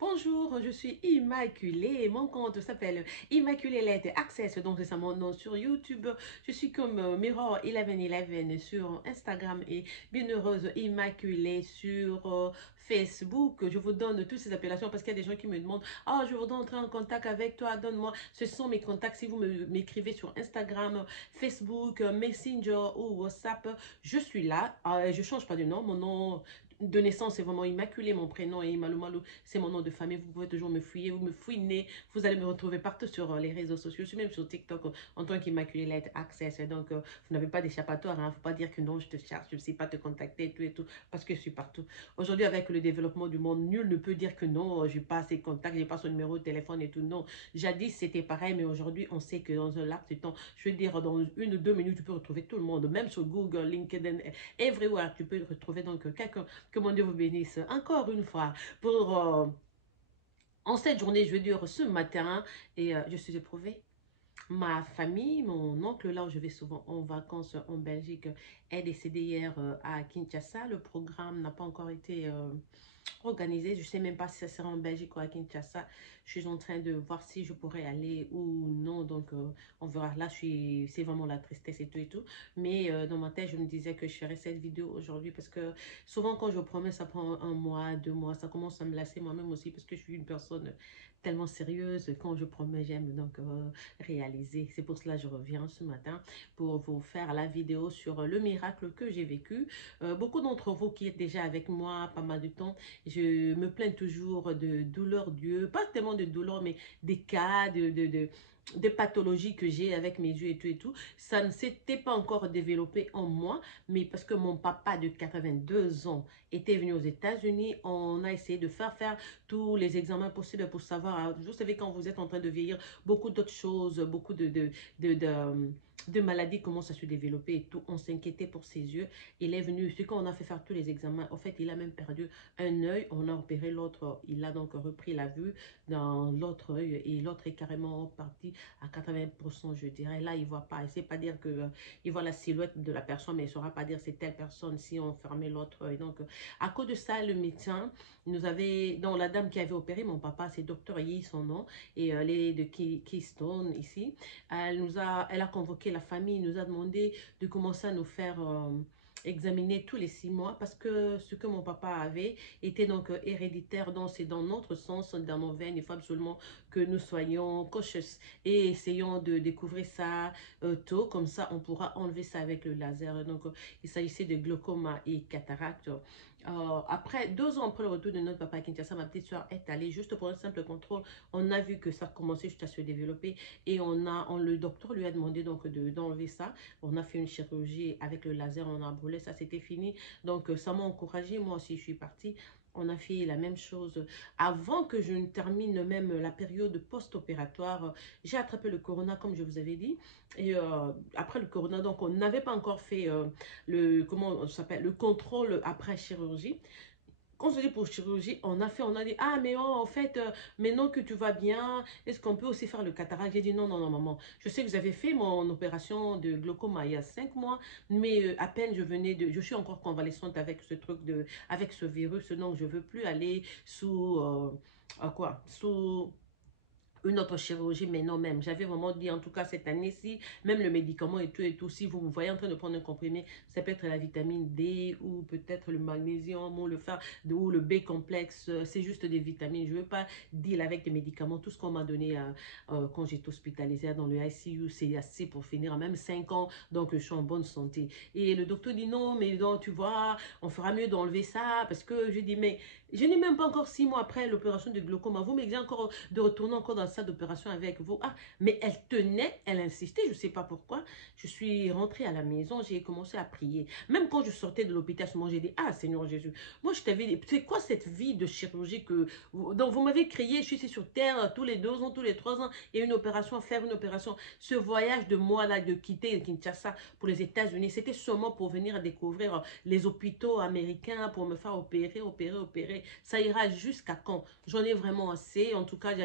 Bonjour, je suis Immaculée. Mon compte s'appelle Immaculée Let Access, donc c'est ça mon nom sur YouTube. Je suis comme Mirror 1111 sur Instagram et Bienheureuse Immaculée sur Facebook. Je vous donne toutes ces appellations parce qu'il y a des gens qui me demandent ah, je voudrais entrer en contact avec toi, donne-moi. Ce sont mes contacts. Si vous m'écrivez sur Instagram, Facebook, Messenger ou WhatsApp, je suis là. Je ne change pas de nom. Mon nom de naissance, c'est vraiment Immaculée. Mon prénom est Imalou Malou. C'est mon nom de famille. Vous pouvez toujours me fouiller, vous me fouinez. Vous allez me retrouver partout sur les réseaux sociaux. Je suis même sur TikTok en tant qu'Immaculée Let Access. Donc, vous n'avez pas d'échappatoire. Il ne faut pas dire que non, je te cherche, je ne sais pas te contacter et tout, parce que je suis partout. Aujourd'hui, avec le développement du monde, nul ne peut dire que non, je n'ai pas ses contacts, je n'ai pas son numéro de téléphone et tout. Non, jadis, c'était pareil, mais aujourd'hui, on sait que dans un laps de temps, je veux dire, dans 1 ou 2 minutes, tu peux retrouver tout le monde, même sur Google, LinkedIn, everywhere, tu peux retrouver donc quelqu'un. Que mon Dieu vous bénisse encore une fois pour en cette journée, je veux dire ce matin, et je suis éprouvée. Ma famille, mon oncle, là où je vais souvent en vacances en Belgique, est décédé hier à Kinshasa. Le programme n'a pas encore été organisé. Je ne sais même pas si ça sera en Belgique ou à Kinshasa. Je suis en train de voir si je pourrais aller ou non. Donc, on verra. Là, c'est vraiment la tristesse et tout et tout. Mais dans ma tête, je me disais que je ferais cette vidéo aujourd'hui parce que souvent, quand je promets, ça prend 1 mois, 2 mois. Ça commence à me lasser moi-même aussi parce que je suis une personne tellement sérieuse. Quand je promets, j'aime donc réaliser. C'est pour cela que je reviens ce matin pour vous faire la vidéo sur le miracle que j'ai vécu. Beaucoup d'entre vous qui êtes déjà avec moi pas mal de temps, je me plains toujours de douleurs d'yeux, pas tellement de douleurs, mais des cas de pathologies que j'ai avec mes yeux et tout et tout. Ça ne s'était pas encore développé en moi, mais parce que mon papa de 82 ans était venu aux États-Unis, on a essayé de faire tous les examens possibles pour savoir, vous savez, quand vous êtes en train de vieillir, beaucoup d'autres choses, beaucoup de maladies commencent à se développer et tout. On s'inquiétait pour ses yeux. Il est venu, ce qu'on a fait faire tous les examens, en fait, il a même perdu un œil. On a opéré l'autre, il a donc repris la vue dans l'autre œil et l'autre est carrément parti à 80%, je dirais. Là, il ne voit pas. Il ne sait pas dire que il voit la silhouette de la personne, mais il ne saura pas dire c'est telle personne si on fermait l'autre œil. Donc, à cause de ça, le médecin nous avait, donc la dame qui avait opéré mon papa, c'est Docteur Yi, son nom, et elle est de Keystone ici. Elle a convoqué la famille, nous a demandé de commencer à nous faire examiner tous les 6 mois parce que ce que mon papa avait était donc héréditaire, donc c'est dans notre sens, dans nos veines. Il faut absolument que nous soyons cautious et essayons de découvrir ça tôt, comme ça on pourra enlever ça avec le laser. Donc il s'agissait de glaucome et cataracte. Après 2 ans après le retour de notre papa à Kinshasa, ma petite soeur est allée juste pour un simple contrôle. On a vu que ça commençait juste à se développer et le docteur lui a demandé donc d'enlever ça. On a fait une chirurgie avec le laser, on a brûlé, ça c'était fini. Donc ça m'a encouragée, moi aussi je suis partie. On a fait la même chose. Avant que je ne termine même la période post-opératoire, j'ai attrapé le corona comme je vous avais dit. Et après le corona, donc on n'avait pas encore fait comment ça s'appelle, le contrôle après chirurgie. Quand je dis pour chirurgie, on a dit, ah, mais oh, en fait, maintenant que tu vas bien, est-ce qu'on peut aussi faire le cataracte? J'ai dit, non, non, non, maman. Je sais que vous avez fait mon opération de glaucome il y a 5 mois, mais à peine je suis encore convalescente avec ce truc avec ce virus, donc je veux plus aller sous, sous une autre chirurgie, mais non même. J'avais vraiment dit, en tout cas, cette année-ci, même le médicament et tout, si vous me voyez en train de prendre un comprimé, ça peut être la vitamine D ou peut-être le magnésium ou le fer ou le B complexe. C'est juste des vitamines. Je ne veux pas deal avec des médicaments. Tout ce qu'on m'a donné quand j'étais hospitalisée dans le ICU, c'est assez pour finir, même 5 ans, donc je suis en bonne santé. Et le docteur dit non, mais donc, tu vois, on fera mieux d'enlever ça parce que je dis, mais je n'ai même pas encore 6 mois après l'opération de glaucome. Vous me dites encore de retourner encore dans salle d'opération avec vous. Ah, mais elle tenait, elle insistait, je ne sais pas pourquoi. Je suis rentrée à la maison, j'ai commencé à prier. Même quand je sortais de l'hôpital, j'ai dit, ah Seigneur Jésus, moi je t'avais dit, c'est quoi cette vie de chirurgie dont vous m'avez créé, je suis ici sur terre tous les 2 ans, tous les 3 ans, il y a une opération, faire une opération. Ce voyage de moi là, de quitter Kinshasa pour les États-Unis, c'était seulement pour venir découvrir les hôpitaux américains, pour me faire opérer. Ça ira jusqu'à quand? J'en ai vraiment assez. En tout cas,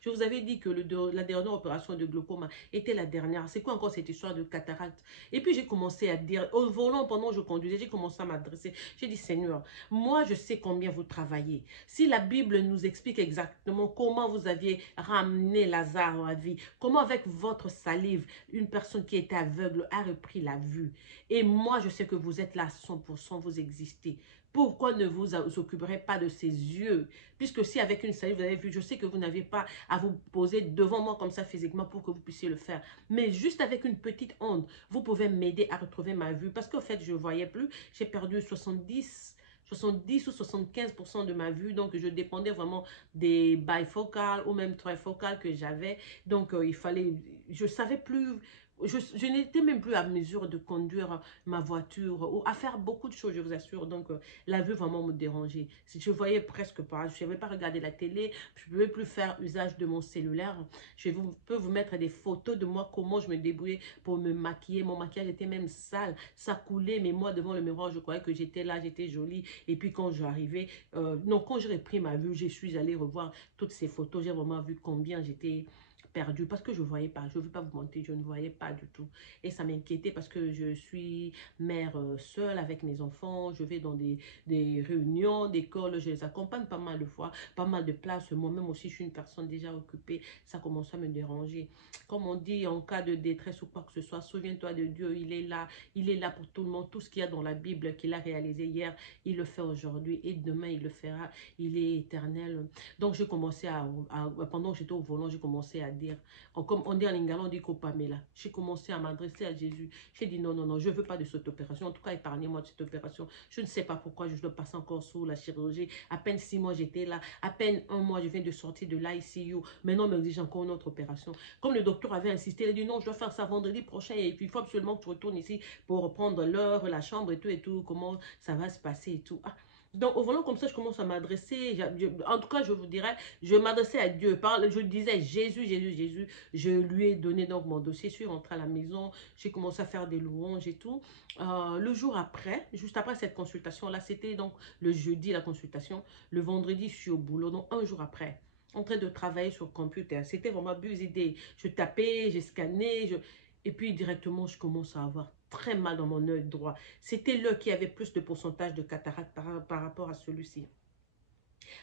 je vous avais avais dit que la dernière opération de glaucome était la dernière. C'est quoi encore cette histoire de cataracte? Et puis j'ai commencé à dire, au volant, pendant que je conduisais, j'ai commencé à m'adresser. J'ai dit, Seigneur, moi je sais combien vous travaillez. Si la Bible nous explique exactement comment vous aviez ramené Lazare à la vie, comment avec votre salive, une personne qui était aveugle a repris la vue. Et moi je sais que vous êtes là à 100%, vous existez. Pourquoi ne vous occuperez pas de ses yeux? Puisque si avec une salive, vous avez vu, je sais que vous n'avez pas à vous poser devant moi comme ça physiquement pour que vous puissiez le faire. Mais juste avec une petite onde, vous pouvez m'aider à retrouver ma vue. Parce qu'en fait, je ne voyais plus. J'ai perdu 70 ou 75% de ma vue. Donc, je dépendais vraiment des bifocales ou même trifocales que j'avais. Donc, il fallait... Je ne savais plus... Je n'étais même plus à mesure de conduire ma voiture ou à faire beaucoup de choses, je vous assure. Donc, la vue vraiment me dérangeait. Je voyais presque pas. Je ne savais pas regarder la télé. Je ne pouvais plus faire usage de mon cellulaire. Peux vous mettre des photos de moi, comment je me débrouillais pour me maquiller. Mon maquillage était même sale. Ça coulait. Mais moi, devant le miroir, je croyais que j'étais là, j'étais jolie. Et puis, quand j'arrivais, non, quand j'ai repris ma vue, je suis allée revoir toutes ces photos. J'ai vraiment vu combien j'étais perdue parce que je ne voyais pas. Je ne veux pas vous mentir, je ne voyais pas du tout. Et ça m'inquiétait parce que je suis mère seule avec mes enfants. Je vais dans des réunions d'école, je les accompagne pas mal de fois, pas mal de places. Moi-même aussi, je suis une personne déjà occupée. Ça commence à me déranger. Comme on dit, en cas de détresse ou quoi que ce soit, souviens-toi de Dieu, il est là. Il est là pour tout le monde. Tout ce qu'il y a dans la Bible qu'il a réalisé hier, il le fait aujourd'hui et demain, il le fera. Il est éternel. Donc, j'ai commencé pendant que j'étais au volant, j'ai commencé à dire, comme on dit en lingala, on dit Kopamela. J'ai commencé à m'adresser à Jésus. J'ai dit non, non, non, je ne veux pas de cette opération. En tout cas, épargnez-moi de cette opération. Je ne sais pas pourquoi je dois passer encore sous la chirurgie. À peine 6 mois, j'étais là. À peine 1 mois, je viens de sortir de l'ICU. Maintenant, on m'exige encore une autre opération. Comme le docteur avait insisté, il a dit non, je dois faire ça vendredi prochain. Et puis, il faut absolument que tu retournes ici pour reprendre l'heure, la chambre et tout, comment ça va se passer et tout. Ah. Donc, au volant, comme ça, je commence à m'adresser. En tout cas, je vous dirais, je m'adressais à Dieu. Je disais Jésus, Jésus, Jésus. Je lui ai donné donc mon dossier. Je suis rentrée à la maison. J'ai commencé à faire des louanges et tout. Le jour après, juste après cette consultation-là, c'était donc le jeudi, la consultation. Le vendredi, je suis au boulot. Donc, un jour après, en train de travailler sur le computer. C'était vraiment busy day. Je tapais, j'ai scanné. Et puis, directement, je commence à avoir très mal dans mon œil droit. C'était l'œil qui avait plus de pourcentage de cataracte par rapport à celui-ci.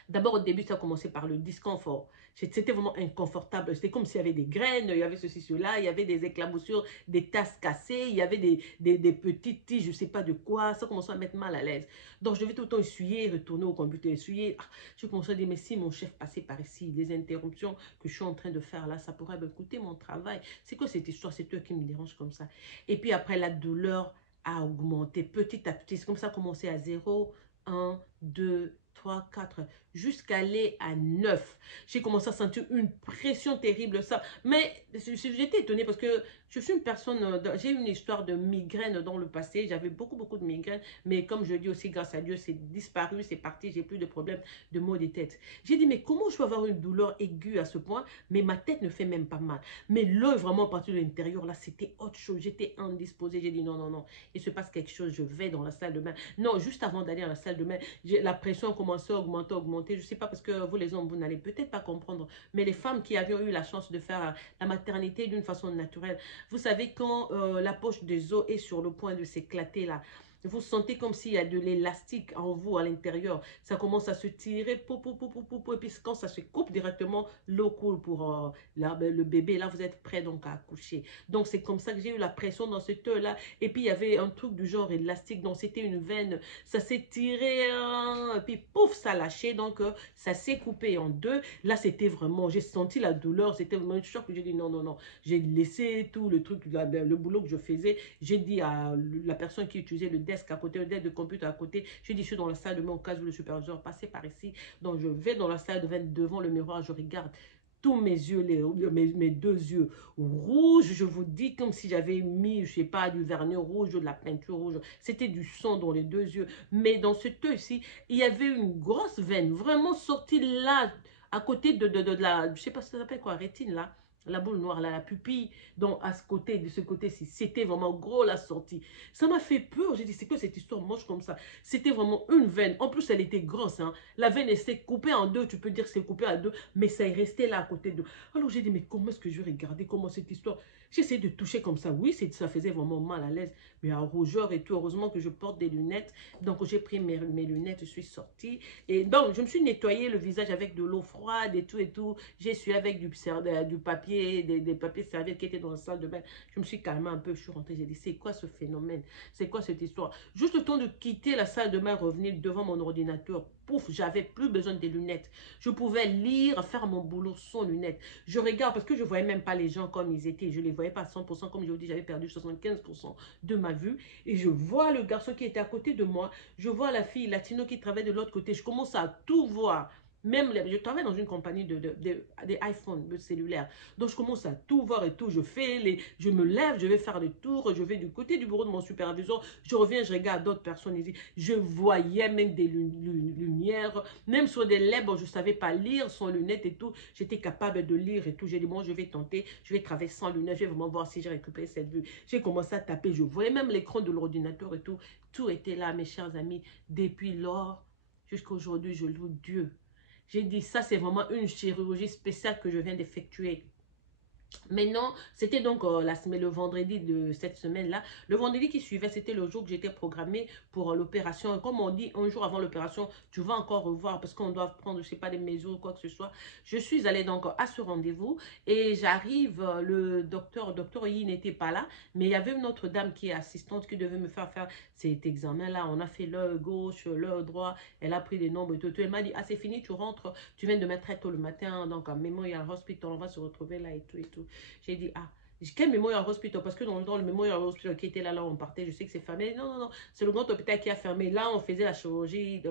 D'abord, au début, ça a commencé par le disconfort. C'était vraiment inconfortable. C'était comme s'il y avait des graines, il y avait ceci, cela, il y avait des éclaboussures, des tasses cassées, il y avait des petites tiges, je ne sais pas de quoi. Ça commençait à mettre mal à l'aise. Donc, je devais tout le temps essuyer, retourner au computer, essuyer. Je commençais à dire, mais si mon chef passait par ici, des interruptions que je suis en train de faire là, ça pourrait me coûter mon travail. C'est quoi cette histoire? C'est eux qui me dérangent comme ça. Et puis après, la douleur a augmenté petit à petit. C'est comme ça, commencé à 0, 1, 2, 3, 4, jusqu'à aller à 9. J'ai commencé à sentir une pression terrible, ça. Mais j'étais étonnée parce que je suis une personne, j'ai une histoire de migraine dans le passé. J'avais beaucoup de migraines. Mais comme je dis aussi, grâce à Dieu, c'est disparu, c'est parti. J'ai plus de problème de maux de tête. J'ai dit, mais comment je peux avoir une douleur aiguë à ce point? Mais ma tête ne fait même pas mal. Mais l'œil vraiment parti de l'intérieur, là, c'était autre chose. J'étais indisposée. J'ai dit, non, non, non. Il se passe quelque chose. Je vais dans la salle de bain. Non, juste avant d'aller dans la salle de bain, la pression a commencé à augmenter. Je ne sais pas parce que vous les hommes, vous n'allez peut-être pas comprendre. Mais les femmes qui avaient eu la chance de faire la maternité d'une façon naturelle, vous savez quand la poche des os est sur le point de s'éclater là, vous sentez comme s'il y a de l'élastique en vous, à l'intérieur. Ça commence à se tirer, et puis quand ça se coupe directement, l'eau coule pour le bébé. Là, vous êtes prêt donc à accoucher. Donc, c'est comme ça que j'ai eu la pression dans cette œil-là. Et puis, il y avait un truc du genre élastique. Donc, c'était une veine. Ça s'est tiré, et puis pouf, ça a lâché. Donc, ça s'est coupé en deux. Là, c'était vraiment, j'ai senti la douleur. C'était vraiment une choc que j'ai dit non, non, non. J'ai laissé tout le truc, le boulot que je faisais. J'ai dit à la personne qui utilisait le desk à côté, le desk de computer à côté, j'ai dit, je suis dans la salle de bain au cas où le superviseur passait par ici. Donc, je vais dans la salle de bain devant le miroir, je regarde tous mes yeux, mes deux yeux rouges, je vous dis, comme si j'avais mis, je sais pas, du vernis rouge ou de la peinture rouge. C'était du sang dans les deux yeux. Mais dans ce œil-ci, il y avait une grosse veine, vraiment sortie là, à côté de la, je sais pas ce que ça s'appelle quoi, rétine là. la boule noire, là, la pupille, donc à ce côté, de ce côté-ci, c'était vraiment gros la sortie. Ça m'a fait peur. J'ai dit, c'est que cette histoire moche comme ça? C'était vraiment une veine. En plus, elle était grosse. Hein. La veine, elle s'est coupée en deux. Tu peux dire que c'est coupé en deux, mais ça est resté là à côté de. Alors j'ai dit, mais comment est-ce que je vais regarder comment cette histoire? J'ai essayé de toucher comme ça. Oui, ça faisait vraiment mal à l'aise, mais à rougeur et tout. Heureusement que je porte des lunettes. Donc j'ai pris mes lunettes, je suis sortie. Et donc, je me suis nettoyé le visage avec de l'eau froide et tout et tout. J'ai essuyé avec du papier, des papiers serviettes qui étaient dans la salle de bain. Je me suis calmée un peu, je suis rentrée. J'ai dit, c'est quoi ce phénomène? C'est quoi cette histoire? Juste le temps de quitter la salle de bain, revenir devant mon ordinateur. Pouf, j'avais plus besoin des lunettes. Je pouvais lire, faire mon boulot sans lunettes. Je regarde parce que je ne voyais même pas les gens comme ils étaient. Je ne les voyais pas à 100%. Comme je vous dis, j'avais perdu 75% de ma vue. Et je vois le garçon qui était à côté de moi. Je vois la fille latino qui travaille de l'autre côté. Je commence à tout voir. Même, je travaille dans une compagnie des iPhones, de cellulaires. Donc, je commence à tout voir et tout. Je me lève, je vais faire le tour. Je vais du côté du bureau de mon superviseur. Je reviens, je regarde d'autres personnes ici. Je voyais même des lumières. Même sur des lèvres, je ne savais pas lire sans lunettes et tout. J'étais capable de lire et tout. J'ai dit, bon, je vais tenter. Je vais travailler sans lunettes. Je vais vraiment voir si j'ai récupéré cette vue. J'ai commencé à taper. Je voyais même l'écran de l'ordinateur et tout. Tout était là, mes chers amis. Depuis lors jusqu'à aujourd'hui, je loue Dieu. J'ai dit, ça c'est vraiment une chirurgie spéciale que je viens d'effectuer. Maintenant, c'était donc le vendredi de cette semaine-là. Le vendredi qui suivait, c'était le jour que j'étais programmée pour l'opération. Comme on dit, un jour avant l'opération, tu vas encore revoir parce qu'on doit prendre, je sais pas, des mesures ou quoi que ce soit. Je suis allée donc à ce rendez-vous et j'arrive, docteur Yi n'était pas là, mais il y avait une autre dame qui est assistante qui devait me faire cet examen-là. On a fait l'heure gauche, l'heure droit, elle a pris des nombres et tout. Elle m'a dit, ah c'est fini, tu rentres, tu viens de mettre très tôt le matin, donc à Memorial Hospital, on va se retrouver là et tout et tout. J'ai dit, ah, quel Memorial Hospital? Parce que dans le Memorial Hospital qui était là, on partait, je sais que c'est fermé. Non, non, non, c'est le grand hôpital qui a fermé. Là, on faisait la chirurgie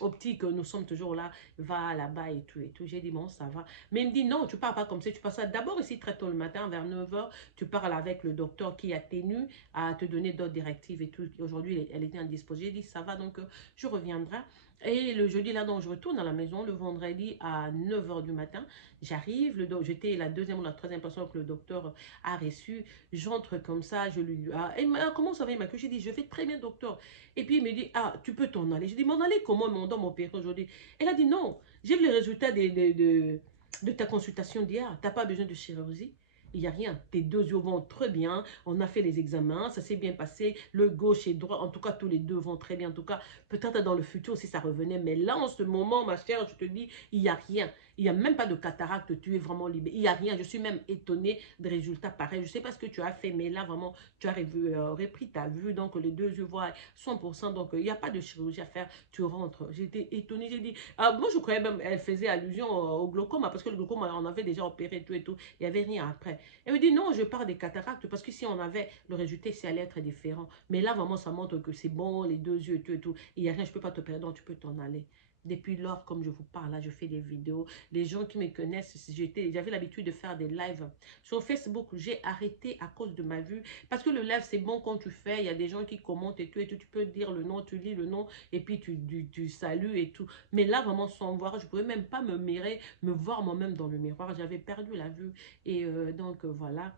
optique, nous sommes toujours là, va là-bas et tout et tout. J'ai dit, bon, ça va. Mais il me dit, non, tu pars pas comme ça, tu passes d'abord ici très tôt le matin, vers 9 h, tu parles avec le docteur qui a tenu à te donner d'autres directives et tout. Aujourd'hui, elle était indisposée. J'ai dit, ça va, donc je reviendrai. Et le jeudi, là, donc, je retourne à la maison le vendredi à 9 h du matin. J'arrive, j'étais la deuxième ou la troisième personne que le docteur a reçue. J'entre comme ça, je lui dis, ah, comment ça va, il m'a J'ai dit, je vais très bien, docteur. Et puis, il me dit, ah, tu peux t'en aller. J'ai dit, m'en aller comment, on doit m'opérer aujourd'hui? Elle a dit, non, j'ai vu les résultats de ta consultation d'hier. Tu n'as pas besoin de chirurgie. Il n'y a rien. Tes deux yeux vont très bien. On a fait les examens. Ça s'est bien passé. Le gauche et droit, en tout cas, tous les deux vont très bien. En tout cas, peut-être dans le futur si ça revenait. Mais là, en ce moment, ma chère, je te dis, il n'y a rien. Il n'y a même pas de cataracte. Tu es vraiment libéré. Il n'y a rien. Je suis même étonnée des résultats pareils. Je ne sais pas ce que tu as fait, mais là, vraiment, tu as repris ta vue. Donc, les deux yeux voient 100%. Donc, il n'y a pas de chirurgie à faire. Tu rentres. J'étais étonnée. J'ai dit, moi, je croyais même, elle faisait allusion au glaucome, parce que le glaucome, on avait déjà opéré tout et tout. Il n'y avait rien après. Elle me dit, non, je parle des cataractes, parce que si on avait le résultat, ça allait être différent. Mais là, vraiment, ça montre que c'est bon, les deux yeux, tout et tout. Il n'y a rien, je ne peux pas te perdre, donc tu peux t'en aller. Depuis lors, comme je vous parle, là, je fais des vidéos. Les gens qui me connaissent, j'avais l'habitude de faire des lives. Sur Facebook, j'ai arrêté à cause de ma vue. Parce que le live, c'est bon quand tu fais. Il y a des gens qui commentent et tout. Tu peux dire le nom, tu lis le nom. Et puis, tu salues et tout. Mais là, vraiment, sans voir, je ne pouvais même pas me voir moi-même dans le miroir. J'avais perdu la vue. Et donc, voilà.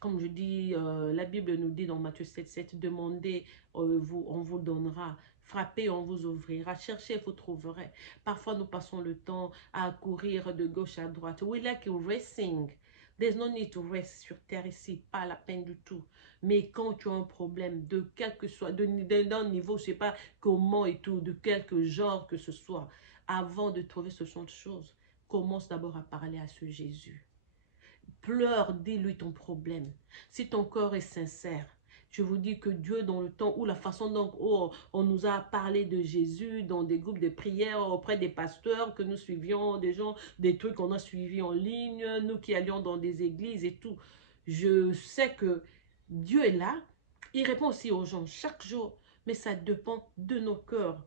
Comme je dis, la Bible nous dit dans Matthieu 7,7, demandez, on vous donnera. Frappez, on vous ouvrira. Cherchez, vous trouverez. Parfois, nous passons le temps à courir de gauche à droite. We like racing. There's no need to race sur terre ici. Pas la peine du tout. Mais quand tu as un problème, de quel que soit, d'un niveau, je ne sais pas comment et tout, de quelque genre que ce soit, avant de trouver ce genre de choses, commence d'abord à parler à ce Jésus. Pleure, dis-lui ton problème. Si ton corps est sincère, je vous dis que Dieu, dans le temps où la façon dont on nous a parlé de Jésus dans des groupes de prière auprès des pasteurs que nous suivions, des gens, des trucs qu'on a suivis en ligne, nous qui allions dans des églises et tout, je sais que Dieu est là. Il répond aussi aux gens chaque jour, mais ça dépend de nos cœurs.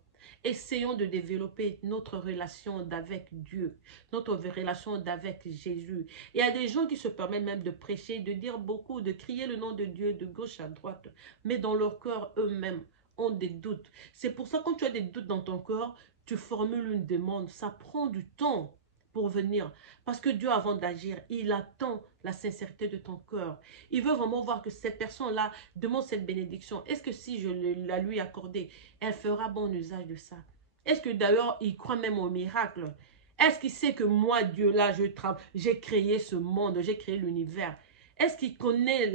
Essayons de développer notre relation d'avec Dieu, notre relation d'avec Jésus. Il y a des gens qui se permettent même de prêcher, de dire beaucoup, de crier le nom de Dieu de gauche à droite, mais dans leur cœur eux-mêmes ont des doutes. C'est pour ça que quand tu as des doutes dans ton cœur, tu formules une demande. Ça prend du temps. pour venir. Parce que Dieu, avant d'agir, il attend la sincérité de ton cœur. Il veut vraiment voir que cette personne-là demande cette bénédiction. Est-ce que si je la lui accorder, elle fera bon usage de ça? Est-ce que d'ailleurs, il croit même au miracle? Est-ce qu'il sait que moi, Dieu, là, j'ai créé ce monde, j'ai créé l'univers? Est-ce qu'il connaît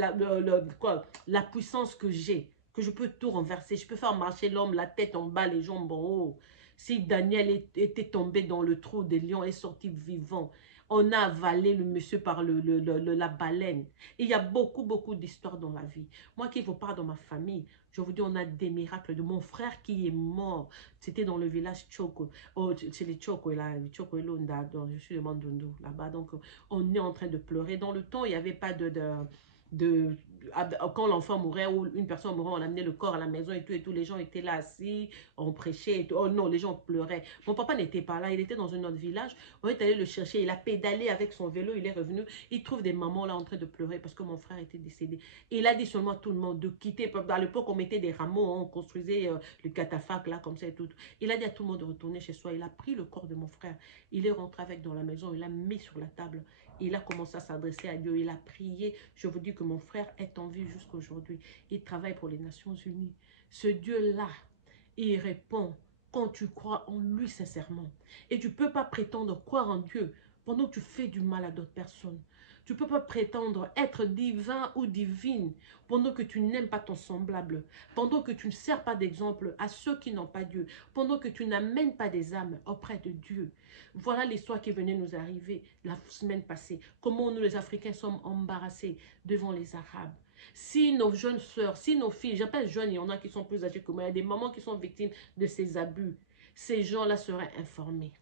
la puissance que j'ai? Que je peux tout renverser, je peux faire marcher l'homme, la tête en bas, les jambes en haut. Si Daniel était tombé dans le trou des lions et sorti vivant, on a avalé le monsieur par la baleine. Il y a beaucoup d'histoires dans la vie. Moi qui vous parle dans ma famille, je vous dis, on a des miracles de mon frère qui est mort. C'était dans le village Choko. Oh, c'est les Choko, là, Choko et Londa, je suis de Mandondo, là-bas. Donc, on est en train de pleurer. Dans le temps, il n'y avait pas quand l'enfant mourait ou une personne mourait, on amenait le corps à la maison et tout, les gens étaient là assis, on prêchait et tout. Oh non, les gens pleuraient. Mon papa n'était pas là, il était dans un autre village. On est allé le chercher, il a pédalé avec son vélo, il est revenu. Il trouve des mamans là en train de pleurer parce que mon frère était décédé. Et il a dit seulement à tout le monde de quitter. À l'époque, on mettait des rameaux, on construisait le catafalque là, comme ça et tout. Il a dit à tout le monde de retourner chez soi. Il a pris le corps de mon frère. Il est rentré avec dans la maison, il l'a mis sur la table. Il a commencé à s'adresser à Dieu. Il a prié. Je vous dis que mon frère est en vie jusqu'à aujourd'hui. Il travaille pour les Nations Unies. Ce Dieu-là, il répond quand tu crois en lui sincèrement. Et tu ne peux pas prétendre croire en Dieu pendant que tu fais du mal à d'autres personnes. Tu ne peux pas prétendre être divin ou divine pendant que tu n'aimes pas ton semblable, pendant que tu ne sers pas d'exemple à ceux qui n'ont pas Dieu, pendant que tu n'amènes pas des âmes auprès de Dieu. Voilà l'histoire qui venait nous arriver la semaine passée. Comment nous les Africains sommes embarrassés devant les Arabes. Si nos jeunes sœurs, si nos filles, j'appelle jeunes, il y en a qui sont plus âgées que moi, il y a des mamans qui sont victimes de ces abus, ces gens-là seraient informés.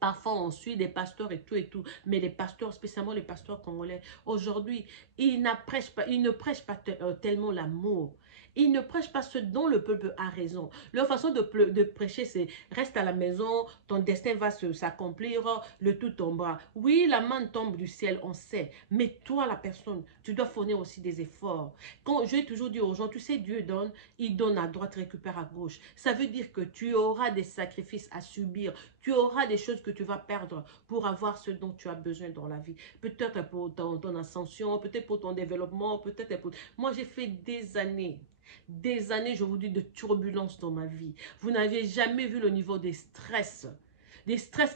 Parfois, on suit des pasteurs et tout, mais les pasteurs, spécialement les pasteurs congolais, aujourd'hui, ils ne prêchent pas tellement l'amour. Ils ne prêchent pas ce dont le peuple a raison. Leur façon de prêcher, c'est reste à la maison, ton destin va s'accomplir, le tout tombera. Oui, la main tombe du ciel, on sait. Mais toi, la personne, tu dois fournir aussi des efforts. Quand j'ai toujours dit aux gens, tu sais, Dieu donne, il donne à droite, récupère à gauche. Ça veut dire que tu auras des sacrifices à subir. Tu auras des choses que tu vas perdre pour avoir ce dont tu as besoin dans la vie. Peut-être pour ton ascension, peut-être pour ton développement, peut-être pour... Moi, j'ai fait des années, je vous dis, de turbulences dans ma vie. Vous n'avez jamais vu le niveau des stress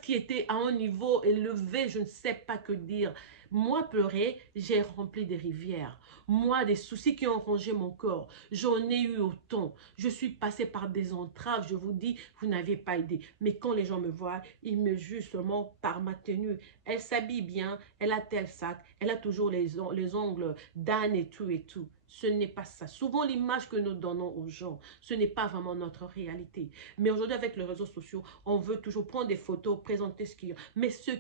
qui étaient à un niveau élevé, je ne sais pas que dire. Moi, pleurer, j'ai rempli des rivières. Moi, des soucis qui ont rongé mon corps, j'en ai eu autant. Je suis passée par des entraves, je vous dis, vous n'avez pas aidé. Mais quand les gens me voient, ils me jugent seulement par ma tenue. Elle s'habille bien, elle a tel sac, elle a toujours les ongles d'âne et tout et tout. Ce n'est pas ça. Souvent, l'image que nous donnons aux gens, ce n'est pas vraiment notre réalité. Mais aujourd'hui, avec les réseaux sociaux, on veut toujours prendre des photos, présenter ce qu'il y a. Mais ce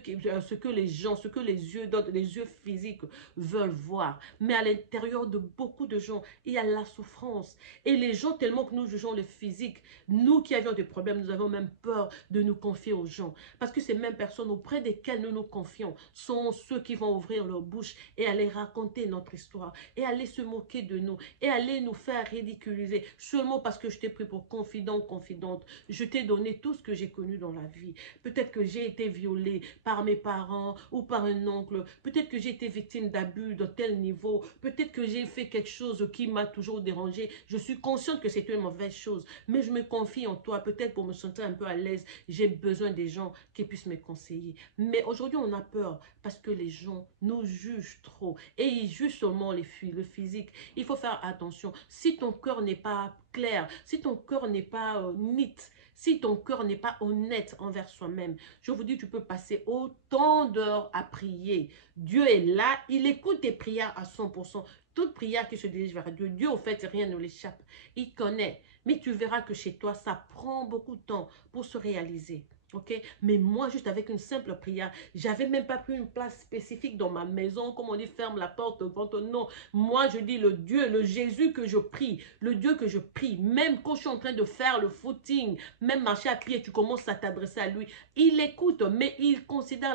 que les gens, ce que les yeux physiques veulent voir. Mais à l'intérieur de beaucoup de gens, il y a la souffrance. Et les gens, tellement que nous jugeons le physique, nous qui avions des problèmes, nous avons même peur de nous confier aux gens. Parce que ces mêmes personnes auprès desquelles nous nous confions sont ceux qui vont ouvrir leur bouche et aller raconter notre histoire et aller se moquer de nous et aller nous faire ridiculiser seulement parce que je t'ai pris pour confident, confidente. Je t'ai donné tout ce que j'ai connu dans la vie. Peut-être que j'ai été violée par mes parents ou par un oncle. Peut-être que j'ai été victime d'abus de tel niveau. Peut-être que j'ai fait quelque chose qui m'a toujours dérangé. Je suis consciente que c'est une mauvaise chose, mais je me confie en toi. Peut-être pour me sentir un peu à l'aise, j'ai besoin des gens qui puissent me conseiller. Mais aujourd'hui, on a peur parce que les gens nous jugent trop et ils jugent seulement le physique. Il faut faire attention. Si ton cœur n'est pas clair, si ton cœur n'est pas neat, si ton cœur n'est pas honnête envers soi-même, je vous dis, tu peux passer autant d'heures à prier. Dieu est là, il écoute tes prières à 100%. Toute prière qui se dirige vers Dieu, Dieu, au fait, rien ne l'échappe. Il connaît. Mais tu verras que chez toi, ça prend beaucoup de temps pour se réaliser. Ok, mais moi, juste avec une simple prière, j'avais même pas pris une place spécifique dans ma maison, comme on dit, ferme la porte, non. Moi, je dis le Dieu, le Jésus que je prie, le Dieu que je prie, même quand je suis en train de faire le footing, même marcher à pied, tu commences à t'adresser à lui. Il écoute, mais il considère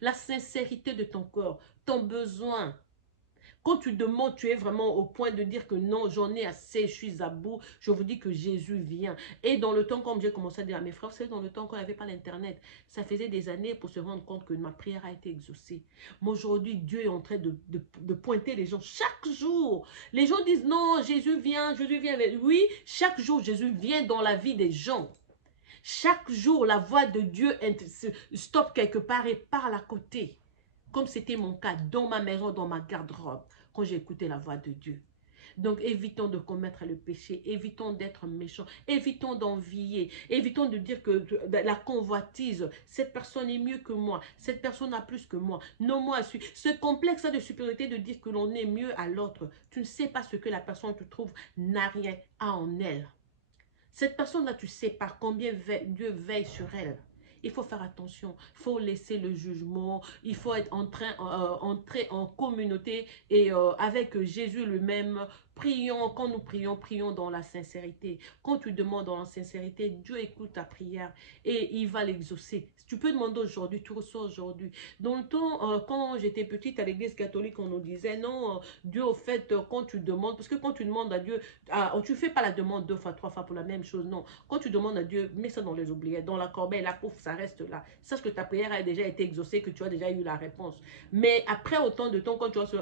la sincérité de ton corps, ton besoin. Quand tu demandes, tu es vraiment au point de dire que non, j'en ai assez, je suis à bout. Je vous dis que Jésus vient. Et dans le temps, comme j'ai commencé à dire à mes frères, c'est dans le temps qu'on n'avait pas l'Internet. Ça faisait des années pour se rendre compte que ma prière a été exaucée. Mais aujourd'hui, Dieu est en train de pointer les gens chaque jour. Les gens disent non, Jésus vient. Oui, chaque jour, Jésus vient dans la vie des gens. Chaque jour, la voix de Dieu stoppe quelque part et parle à côté. Comme c'était mon cas dans ma maison, dans ma garde-robe, quand j'ai écouté la voix de Dieu. Donc, évitons de commettre le péché, évitons d'être méchants, évitons d'envier, évitons de dire que la convoitise, cette personne est mieux que moi, cette personne a plus que moi, non, moi, ce complexe de supériorité de dire que l'on est mieux à l'autre, tu ne sais pas ce que la personne que tu trouves n'a rien à en elle. Cette personne-là, tu ne sais pas combien Dieu veille sur elle. Il faut faire attention, il faut laisser le jugement, il faut être entrer en communauté et avec Jésus lui-même. Prions, quand nous prions, prions dans la sincérité. Quand tu demandes dans la sincérité, Dieu écoute ta prière et il va l'exaucer. Tu peux demander aujourd'hui, tu reçois aujourd'hui. Dans le temps, quand j'étais petite à l'église catholique, on nous disait non, Dieu au fait, quand tu demandes, parce que quand tu demandes à Dieu, tu ne fais pas la demande 2 fois, 3 fois pour la même chose, non. Quand tu demandes à Dieu, mets ça dans les oubliettes, dans la corbeille, la pouf, ça reste là. Sache que ta prière a déjà été exaucée, que tu as déjà eu la réponse. Mais après autant de temps, quand tu vas se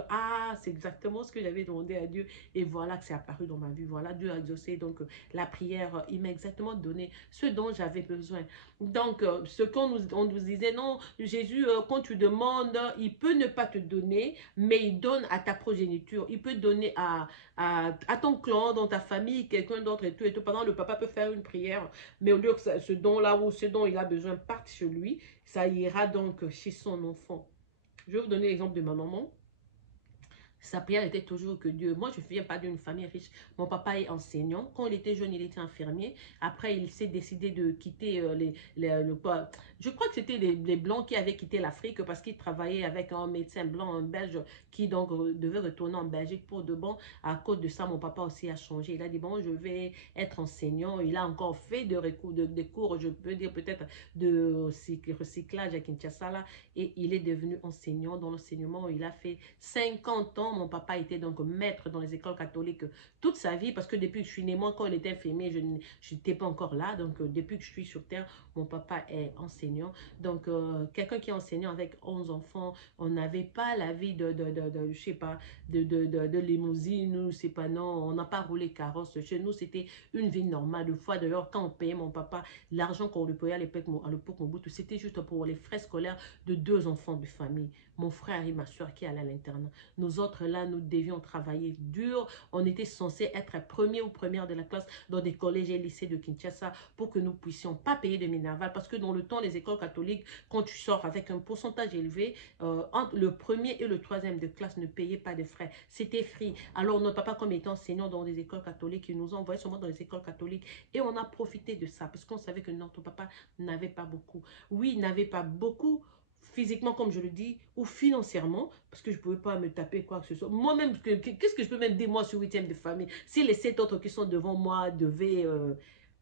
c'est exactement ce que j'avais demandé à Dieu. Et voilà que c'est apparu dans ma vie. Voilà, Dieu a exaucé. Donc, la prière, il m'a exactement donné ce dont j'avais besoin. Donc, ce qu'on nous disait, non, Jésus, quand tu demandes, il peut ne pas te donner, mais il donne à ta progéniture. Il peut donner à ton clan, dans ta famille, quelqu'un d'autre et tout. Et tout. Pendant le papa peut faire une prière, mais au lieu que ce don-là ou ce dont il a besoin parte chez lui, ça ira donc chez son enfant. Je vais vous donner l'exemple de ma maman. Sa prière était toujours que Dieu... Moi, je ne viens pas d'une famille riche. Mon papa est enseignant. Quand il était jeune, il était infirmier. Après, il s'est décidé de quitter je crois que c'était les Blancs qui avaient quitté l'Afrique parce qu'il travaillait avec un médecin blanc, un Belge, qui donc devait retourner en Belgique pour de bon. À cause de ça, mon papa aussi a changé. Il a dit, bon, je vais être enseignant. Il a encore fait des cours, je peux dire peut-être, de recyclage à Kinshasa. Là, et il est devenu enseignant. Dans l'enseignement, il a fait 50 ans. Mon papa était donc maître dans les écoles catholiques toute sa vie, parce que depuis que je suis née, moi, quand il était infirmier, je n'étais pas encore là. Donc, depuis que je suis sur Terre, mon papa est enseignant. Donc, quelqu'un qui est enseignant avec 11 enfants, on n'avait pas la vie je sais pas, de limousine, ou c'est pas, non, on n'a pas roulé carrosse. Chez nous, c'était une vie normale. Une fois, d'ailleurs, quand on payait mon papa, l'argent qu'on lui payait à l'époque, c'était juste pour les frais scolaires de 2 enfants de famille. Mon frère et ma soeur qui allaient à l'internat. Nous autres, là, nous devions travailler dur. On était censés être premiers ou premières de la classe dans des collèges et lycées de Kinshasa pour que nous puissions pas payer de minerval. Parce que dans le temps, les écoles catholiques, quand tu sors avec un pourcentage élevé, entre le premier et le troisième de classe ne payaient pas de frais. C'était free. Alors, notre papa, comme étant enseignant dans des écoles catholiques, il nous envoyait seulement dans les écoles catholiques. Et on a profité de ça parce qu'on savait que notre papa n'avait pas beaucoup. Oui, il n'avait pas beaucoup physiquement, comme je le dis, ou financièrement, parce que je ne pouvais pas me taper quoi que ce soit. Moi-même, qu'est-ce que je peux même dire, moi, sur 8e de famille, si les 7 autres qui sont devant moi devaient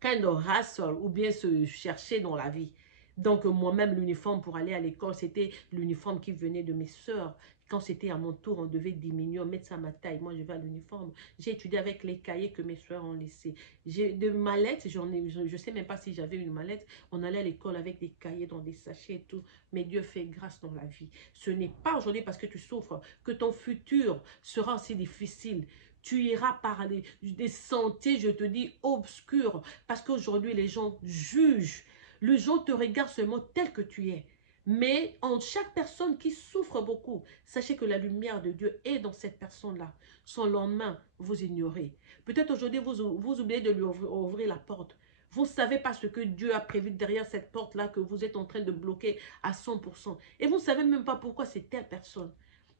kind of hustle ou bien se chercher dans la vie. Donc, moi-même, l'uniforme pour aller à l'école, c'était l'uniforme qui venait de mes sœurs. Quand c'était à mon tour, on devait diminuer, on mettre ça à ma taille. Moi, je vais à l'uniforme. J'ai étudié avec les cahiers que mes soeurs ont laissés. J'ai de mallettes, je ne sais même pas si j'avais une mallette. On allait à l'école avec des cahiers dans des sachets et tout. Mais Dieu fait grâce dans la vie. Ce n'est pas aujourd'hui parce que tu souffres que ton futur sera aussi difficile. Tu iras par des sentiers, je te dis, obscurs. Parce qu'aujourd'hui, les gens jugent. Les gens te regardent seulement tel que tu es. Mais en chaque personne qui souffre beaucoup, sachez que la lumière de Dieu est dans cette personne-là. Son lendemain, vous ignorez. Peut-être aujourd'hui, vous oubliez de lui ouvrir la porte. Vous ne savez pas ce que Dieu a prévu derrière cette porte-là que vous êtes en train de bloquer à 100%. Et vous ne savez même pas pourquoi c'est telle personne.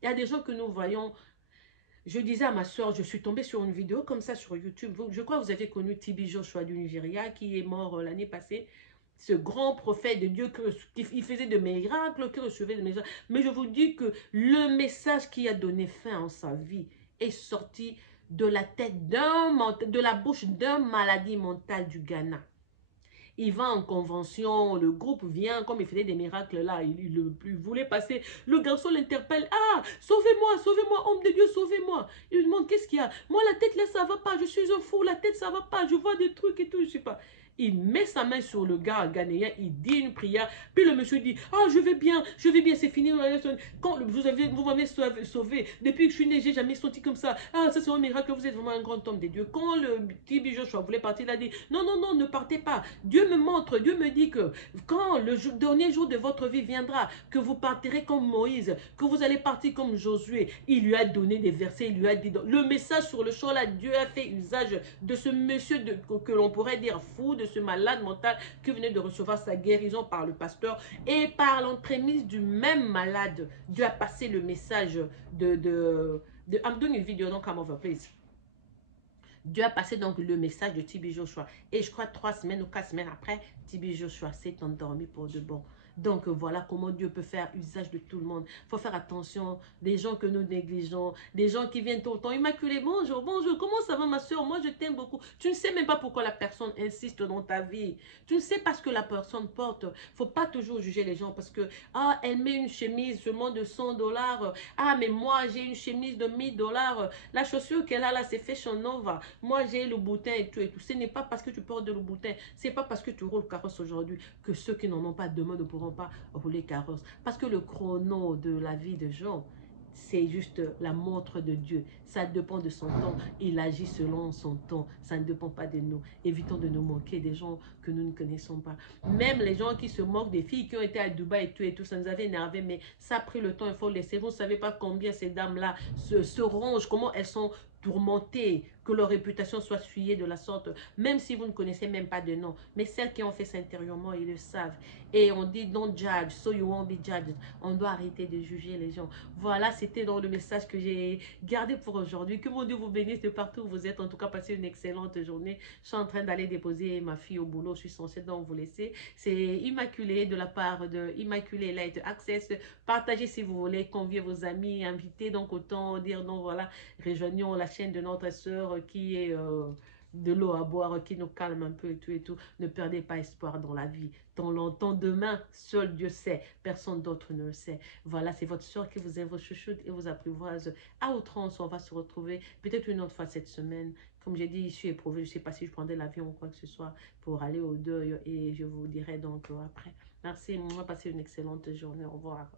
Il y a des gens que nous voyons. Je disais à ma soeur, je suis tombée sur une vidéo comme ça sur YouTube. Je crois que vous avez connu Tibi Joshua du Nigeria qui est mort l'année passée. Ce grand prophète de Dieu qui faisait de miracles, qui recevait de miracles. Mais je vous dis que le message qui a donné fin à sa vie est sorti de la tête de la bouche d'un maladie mentale du Ghana. Il va en convention, le groupe vient, comme il faisait des miracles là, il voulait passer. Le garçon l'interpelle, ah, sauvez-moi, homme de Dieu, sauvez-moi. Il lui demande, qu'est-ce qu'il y a? Moi, la tête là, ça va pas, je suis un fou, la tête, ça va pas, je vois des trucs et tout, je sais pas. Il met sa main sur le gars ghanéen, il dit une prière, puis le monsieur dit, ah, je vais bien, c'est fini. Quand vous m'avez sauvé, depuis que je suis né, j'ai jamais senti comme ça. Ah, ça c'est un miracle, vous êtes vraiment un grand homme de Dieu. Quand le petit Joshua voulait partir, il a dit, non, non, non, ne partez pas. Dieu me montre, Dieu me dit que quand le dernier jour de votre vie viendra, que vous partirez comme Moïse, que vous allez partir comme Josué. Il lui a donné des versets, il lui a dit, le message sur le champ là, Dieu a fait usage de ce monsieur que l'on pourrait dire fou, de ce malade mental qui venait de recevoir sa guérison par le pasteur, et par l'entremise du même malade, Dieu a passé le message I'm doing une vidéo, don't come over, please. Dieu a passé donc le message de TB Joshua. Et je crois 3 semaines ou 4 semaines après, TB Joshua s'est endormi pour de bon. Donc voilà comment Dieu peut faire usage de tout le monde. Il faut faire attention des gens que nous négligeons, des gens qui viennent tout le temps. Immaculée, bonjour, bonjour, comment ça va ma soeur? Moi je t'aime beaucoup. Tu ne sais même pas pourquoi la personne insiste dans ta vie. Tu ne sais pas ce que la personne porte. Il ne faut pas toujours juger les gens parce que, ah, elle met une chemise seulement de 100 $. Ah, mais moi j'ai une chemise de 1000 $. La chaussure qu'elle a là, c'est Fashion Nova. Moi j'ai le boutin et tout et tout. Ce n'est pas parce que tu portes de le boutin, c'est pas parce que tu roules carrosse aujourd'hui que ceux qui n'en ont pas demain ne pourront pas rouler carrosse. Parce que le chrono de la vie de Jean, c'est juste la montre de Dieu. Ça dépend de son temps. Il agit selon son temps. Ça ne dépend pas de nous. Évitons de nous moquer des gens que nous ne connaissons pas. Même les gens qui se moquent des filles qui ont été à Dubaï et tout, ça nous avait énervé, mais ça a pris le temps, il faut laisser. Vous ne savez pas combien ces dames-là se rongent, comment elles sont tourmentées, que leur réputation soit souillée de la sorte, même si vous ne connaissez même pas de nom. Mais celles qui ont fait ça intérieurement, ils le savent. Et on dit, don't judge, so you won't be judged. On doit arrêter de juger les gens. Voilà, c'était dans le message que j'ai gardé pour aujourd'hui. Que mon Dieu vous bénisse de partout où vous êtes. En tout cas, passez une excellente journée. Je suis en train d'aller déposer ma fille au boulot. Je suis censée donc vous laisser. C'est Immaculée de la part de Immaculée Light Access. Partagez si vous voulez, conviez vos amis, invitez. Donc, autant dire, non, voilà, rejoignons la chaîne de notre sœur qui est de l'eau à boire, qui nous calme un peu et tout et tout. Ne perdez pas espoir dans la vie. Dans longtemps demain, seul Dieu sait. Personne d'autre ne le sait. Voilà, c'est votre soeur qui vous aime, vos chouchoutes et vous apprivoise à outrance. On va se retrouver peut-être une autre fois cette semaine. Comme j'ai dit, je suis éprouvée. Je ne sais pas si je prendrai l'avion ou quoi que ce soit pour aller au deuil et je vous dirai donc après. Merci, on va passer une excellente journée. Au revoir.